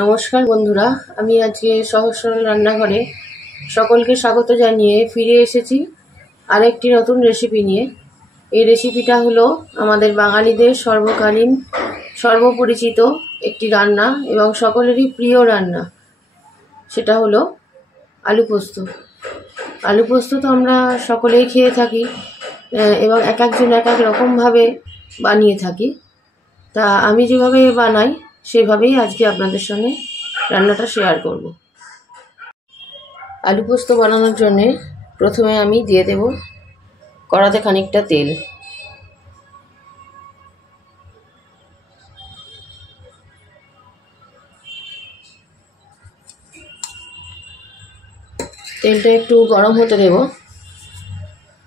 নমস্কার বন্ধুরা, আমি আজকে সহজ সরল রান্নাঘরে সকলকে স্বাগত জানিয়ে ফিরে এসেছি আরেকটি নতুন রেসিপি নিয়ে। এই রেসিপিটা হলো আমাদের বাঙালিদের সর্বকালীন সর্বপরিচিত একটি রান্না এবং সকলেরই প্রিয় রান্না। সেটা হলো আলু পোস্ত। আলু পোস্ত তো আমরা সকলেই খেয়ে থাকি এবং এক একজন এক এক রকমভাবে বানিয়ে থাকি। তা আমি যেভাবে বানাই সেভাবেই আজকে আপনাদের সঙ্গে রান্নাটা শেয়ার করব। আলু পোস্ত বানানোর জন্যে প্রথমে আমি দিয়ে দেব কড়াতে খানিকটা তেল। তেলটা একটু গরম হতে দেব।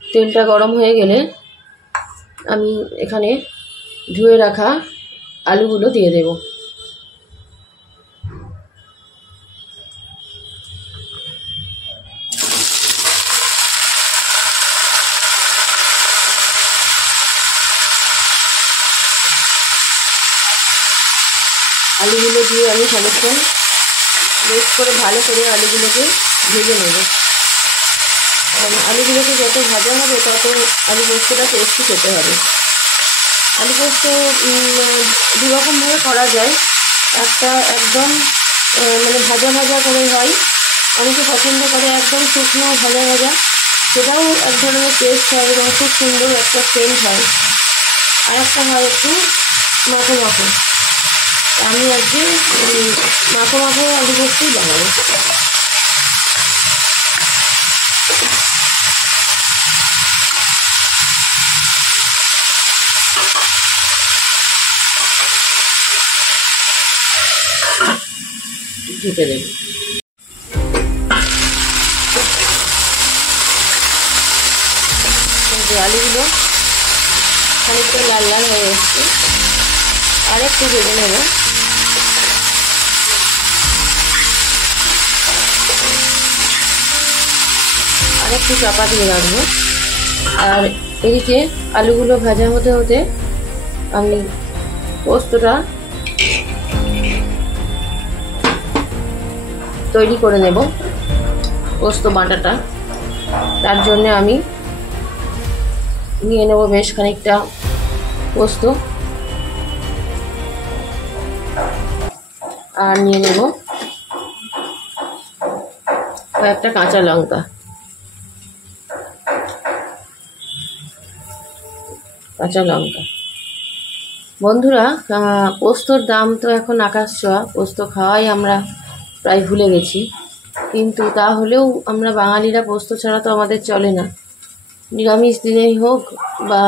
তেলটা গরম হয়ে গেলে আমি এখানে ধুয়ে রাখা আলুগুলো দিয়ে দেব। আলুগুলো দিয়ে আমি খানিকক্ষণ বেশ করে ভালো করে আলুগুলোকে ভেজে নেব। আলুগুলোকে যত ভাজা হবে তত আলু পোস্তটা টেস্টি খেতে হবে। আলু পোস্ত দুরকমভাবে করা যায়। একটা একদম ভাজা ভাজা করে হয়, অনেকে পছন্দ করে একদম শুকনো ভাজা ভাজা, সেটাও এক ধরনের টেস্ট হয় এবং খুব সুন্দর একটা সেন্ট হয়। আর একটা হয় একটু মাখো মাখো। আমি আজকে মাখো মাখো আলু পোস্তই বানাবো। ঢেকে দেব। আলুগুলো খানিকটা লাল লাল হয়ে এসছে, আর একটু ভেজে নেব। আর একটু চাপা দিয়ে রাখবো। আর এদিকে আলুগুলো ভাজা হতে হতে আমি পোস্তটা তৈরি করে নেব। পোস্ত বাটাটা, তার জন্য আমি নিয়ে নেব বেশ খানিকটা পোস্ত, আর নিয়ে নেব কয়েকটা কাঁচা লঙ্কা। বন্ধুরা, পোস্তর দাম তো এখন আকাশ ছোঁয়া। পোস্ত খাওয়াই আমরা প্রায় ভুলে গেছি, কিন্তু তা হলেও আমরা বাঙালিরা পোস্ত ছাড়া তো আমাদের চলে না। নিরামিষ দিনেই হোক বা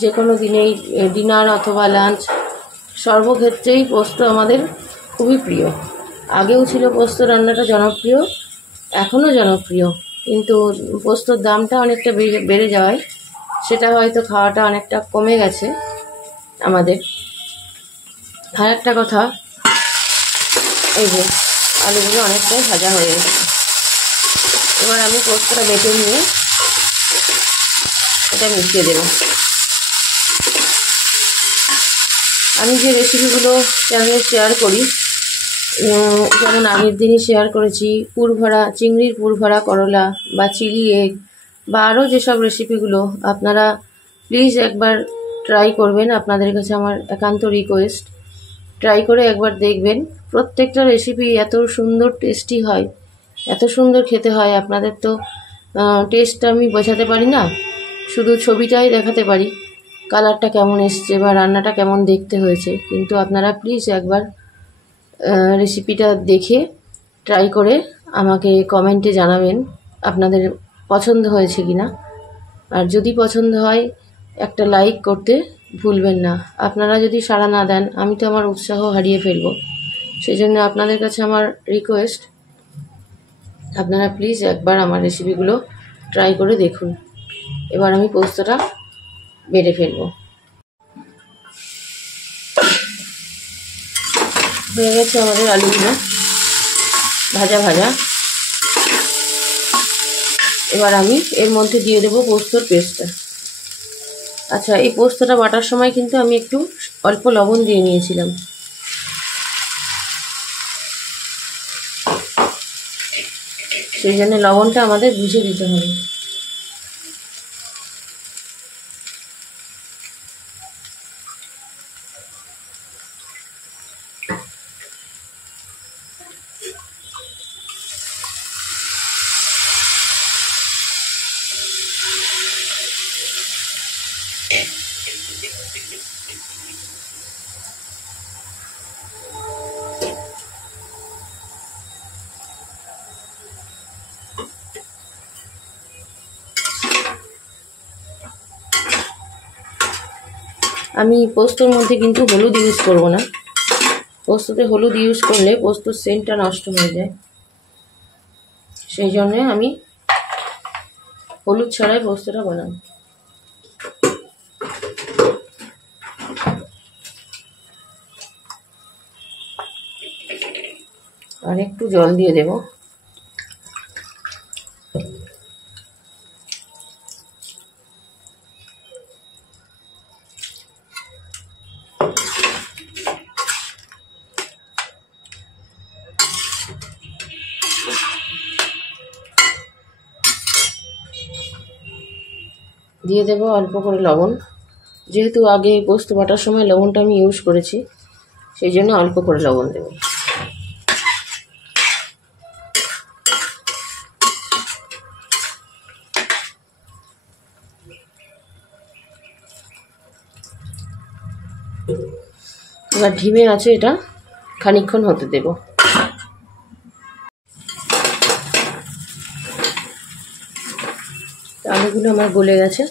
যে কোনো দিনেই, ডিনার অথবা লাঞ্চ, সর্বক্ষেত্রেই পোস্ত আমাদের খুবই প্রিয়। আগেও ছিল পোস্ত রান্নাটা জনপ্রিয়, এখনও জনপ্রিয়, কিন্তু পোস্তর দামটা অনেকটা বেড়ে যাওয়ায় সেটা হয়তো খাওয়াটা অনেকটা কমে গেছে আমাদের। আর একটা কথা, এই যে আলুগুলো অনেকটাই ভাজা হয়ে গেছে। এবার আমি পোস্তটা বেটে নিয়ে এটা মিশিয়ে দেব। আমি যে রেসিপিগুলো চ্যানেলে শেয়ার করি, যেমন আগের দিনই শেয়ার করেছি পুরভরা চিংড়ির পুরভরা করলা বা চিলি এগ বা আরও যেসব রেসিপিগুলো, আপনারা প্লিজ একবার ট্রাই করবেন। আপনাদের কাছে আমার একান্ত রিকোয়েস্ট, ট্রাই করে একবার দেখবেন। প্রত্যেকটা রেসিপি এত সুন্দর টেস্টি হয়, এত সুন্দর খেতে হয়। আপনাদের তো টেস্টটা আমি বোঝাতে পারি না, শুধু ছবিটাই দেখাতে পারি কালারটা কেমন এসছে বা রান্নাটা কেমন দেখতে হয়েছে, কিন্তু আপনারা প্লিজ একবার রেসিপিটা দেখে ট্রাই করে আমাকে কমেন্টে জানাবেন আপনাদের পছন্দ হয়েছে কি না। আর যদি পছন্দ হয় একটা লাইক করতে ভুলবেন না। আপনারা যদি সাড়া না দেন আমি তো আমার উৎসাহ হারিয়ে ফেলব। সেই জন্য আপনাদের কাছে আমার রিকোয়েস্ট, আপনারা প্লিজ একবার আমার রেসিপিগুলো ট্রাই করে দেখুন। এবার আমি পোস্তটা বেটে ফেলব। হয়ে গেছে আমাদের আলুগুলো ভাজা ভাজা। এবার আমি এর মধ্যে দিয়ে দেবো পোস্তর পেস্টটা। আচ্ছা, এই পোস্তটা বাটার সময় কিন্তু আমি একটু অল্প লবণ দিয়ে নিয়েছিলাম। সেই জন্য লবণটা আমাদের বুঝে দিতে হবে। আমি পোস্তর মধ্যে কিন্তু হলুদ ইউজ করব না। পোস্ততে হলুদ ইউজ করলে পোস্তর সেন্টটা নষ্ট হয়ে যায়, সেই জন্য আমি হলুদ ছাড়াই পোস্তটা বানাই। আর একটু জল দিয়ে দেব। দিয়ে দেব অল্প করে লবণ, যেহেতু আগে পোস্ত বাটার সময় লবণটা আমি ইউজ করেছি, সেই জন্য অল্প করে লবণ দেব। এবার ঢিমে আছে এটা খানিকক্ষণ হতে দেব। আলুগুলো আমার গলে গেছে।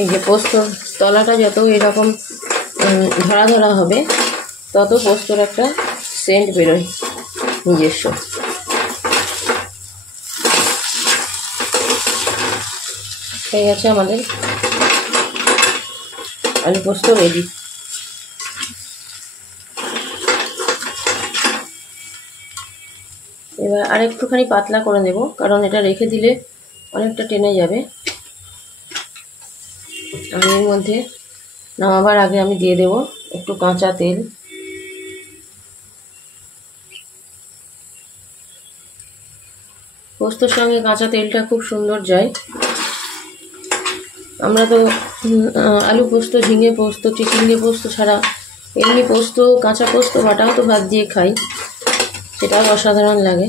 এই যে পোস্ত তলাটা যত এরকম ধরা ধরা হবে, তত পোস্তর একটা সেন্ট বেরোয় নিজস্ব। হয়ে গেছে আমাদের আলু পোস্ত রেডি। এবার আর একটুখানি পাতলা করে নেব, কারণ এটা রেখে দিলে অনেকটা টেনে যাবে। আর এর মধ্যে নামাবার আগে আমি দিয়ে দেব একটু কাঁচা তেল। পোস্তর সঙ্গে কাঁচা তেলটা খুব সুন্দর যায়। আমরা তো আলু পোস্ত, ঝিঙে পোস্ত, চিচিঙ্গে পোস্ত ছাড়া এমনি পোস্ত, কাঁচা পোস্ত বাটাও তো ভাত দিয়ে খাই, সেটাও অসাধারণ লাগে।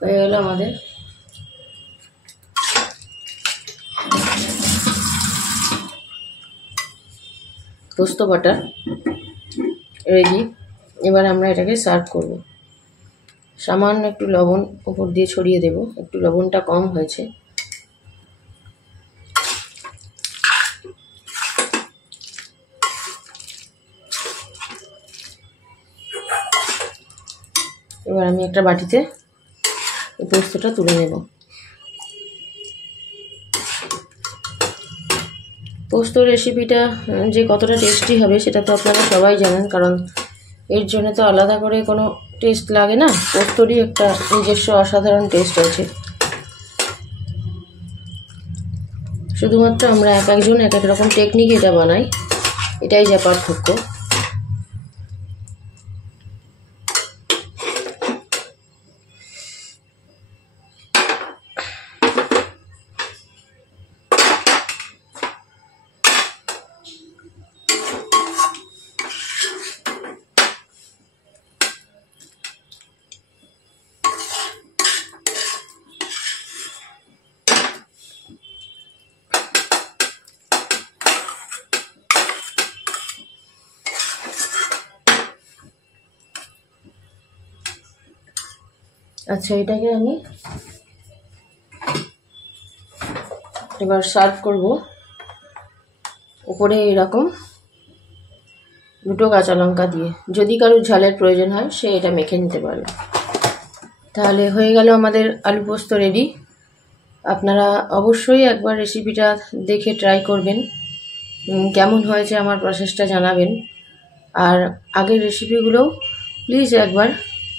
হয়ে গেল আমাদের পোস্ত বাটা রেডি। এবার আমরা এটাকে সার্ভ করব। সামান্য একটু লবণ উপর দিয়ে ছড়িয়ে দেব, একটু লবণটা কম হয়েছে। এবার আমি একটা বাটিতে এই পোস্তটা তুলে নেব। পোস্ত রেসিপিটা যে কতটা টেস্টি হবে সেটা তো আপনারা সবাই জানেন, কারণ এর জন্য তো আলাদা করে কোনো টেস্ট লাগে না। পোস্তরই একটা নিজস্ব অসাধারণ টেস্ট আছে। শুধুমাত্র আমরা এক একজন এক এক রকম টেকনিকে এটা বানাই, এটাই যা পার্থক্য। আচ্ছা, এটাকে আমি এবার সার্ভ করব। উপরে এরকম দুটো কাঁচা লঙ্কা দিয়ে, যদি কারোর ঝালের প্রয়োজন হয় সে এটা মেখে নিতে পারে। তাহলে হয়ে গেল আমাদের আলু পোস্ত রেডি। আপনারা অবশ্যই একবার রেসিপিটা দেখে ট্রাই করবেন, কেমন হয়েছে আমার প্রসেসটা জানাবেন। আর আগের রেসিপিগুলো প্লিজ একবার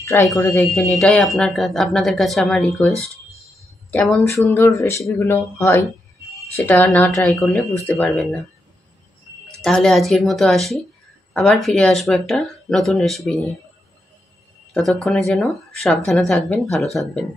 ট্রাই করে দেখবেন, এটাই আপনাদের কাছে আমার রিকোয়েস্ট। কেমন সুন্দর রেসিপিগুলো হয় সেটা না ট্রাই করলে বুঝতে পারবেন না। তাহলে আজকের মতো আসি, আবার ফিরে আসবো একটা নতুন রেসিপি নিয়ে। ততক্ষণে যেন সাবধানে থাকবেন, ভালো থাকবেন।